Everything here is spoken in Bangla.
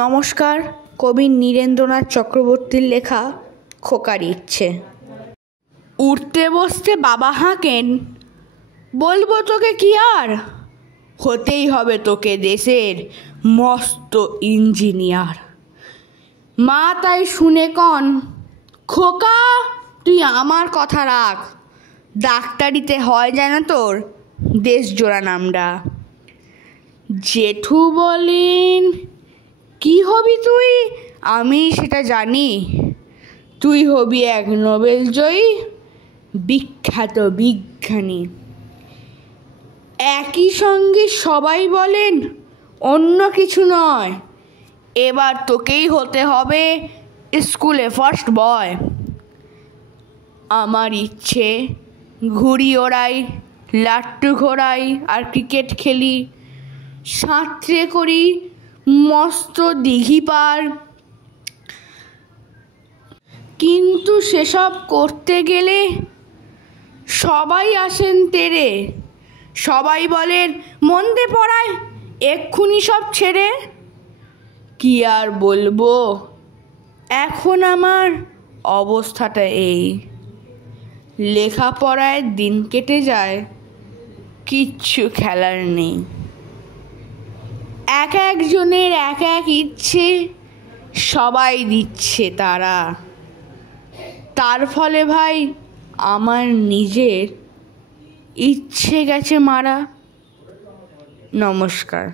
নমস্কার। কবি নীরেন্দ্রনাথ চক্রবর্তীর লেখা খোকার ইচ্ছে। উঠতে বসতে বাবা হাঁকেন, বলবো তোকে কি আর, হতেই হবে তোকে দেশের মস্ত ইঞ্জিনিয়ার। মা তাই শুনে কন, খোকা তুই আমার কথা রাখ, ডাক্তারিতে হয় যেন তোর দেশ জোড়া নামডা। জেঠু বলেন, কি হবি তুই? আমি সেটা জানি, তুই হবি এক নোবেল জয়ী বিখ্যাত বিজ্ঞানী। একই সঙ্গে সবাই বলেন, অন্য কিছু নয়, এবার তোকেই হতে হবে স্কুলে ফার্স্ট বয়। আমার ইচ্ছে ঘুড়ি ওড়াই, লাট্টু ঘোরাই আর ক্রিকেট খেলি, সাঁতরে করি মস্ত দিঘি পার। কিন্তু সেসব করতে গেলে সবাই আসেন তেরে, সবাই বলেন মন দে পড়ায়, এক্ষুনি সব ছেড়ে। কি আর বলবো, এখন আমার অবস্থাটা এই, লেখাপড়ায় দিন কেটে যায়, কিচ্ছু খেলার নেই। এক একজনের এক এক ইচ্ছে সবাই দিচ্ছে তারা, তার ফলে ভাই আমার নিজের ইচ্ছে গেছে মারা। নমস্কার।